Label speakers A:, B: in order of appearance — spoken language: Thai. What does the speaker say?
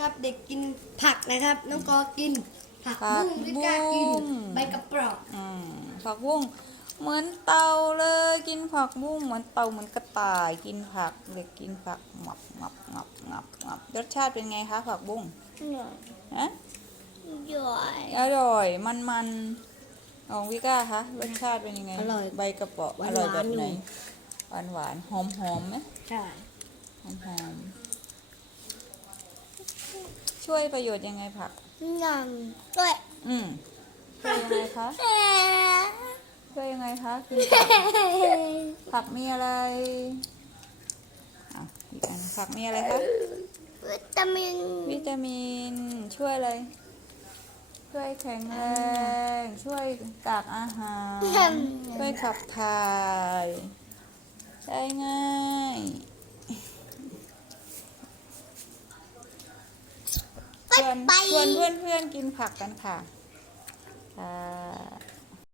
A: นะครับ เด็กกินผักนะครับ น้องกอกินผักบุ้งพี่ก้ากินใบกระเปราะ
B: ผักบุ้งเหมือนเต่าเลยกินผักบุ้งเหมือนเต่าเหมือนกระต่ายกินผักเด็กกินผักงับรสชาติเป็นไงคะผักบุ้งฮะอร่อยมันของพี่ก้าคะรสชาติเป็นยังไง
A: อร่อย
B: ใบกระเปาะอร่อยแบบไหนหวานหอมไหม
A: ใช่
B: หอมช่วยประโยชน์ยังไงผัก
A: ด้วย
B: ช่วยยังไงคะช่วยยังไงคะกินผักมีอะไรอีกอันผักมีอะไรคะ
A: วิตามิน
B: ช่วยอะไรช่วยแข็งแรงช่วยกากอาหารช่วยขับถ่ายใช้ง่ายชวนเพื่อนกินผักกันค่ะ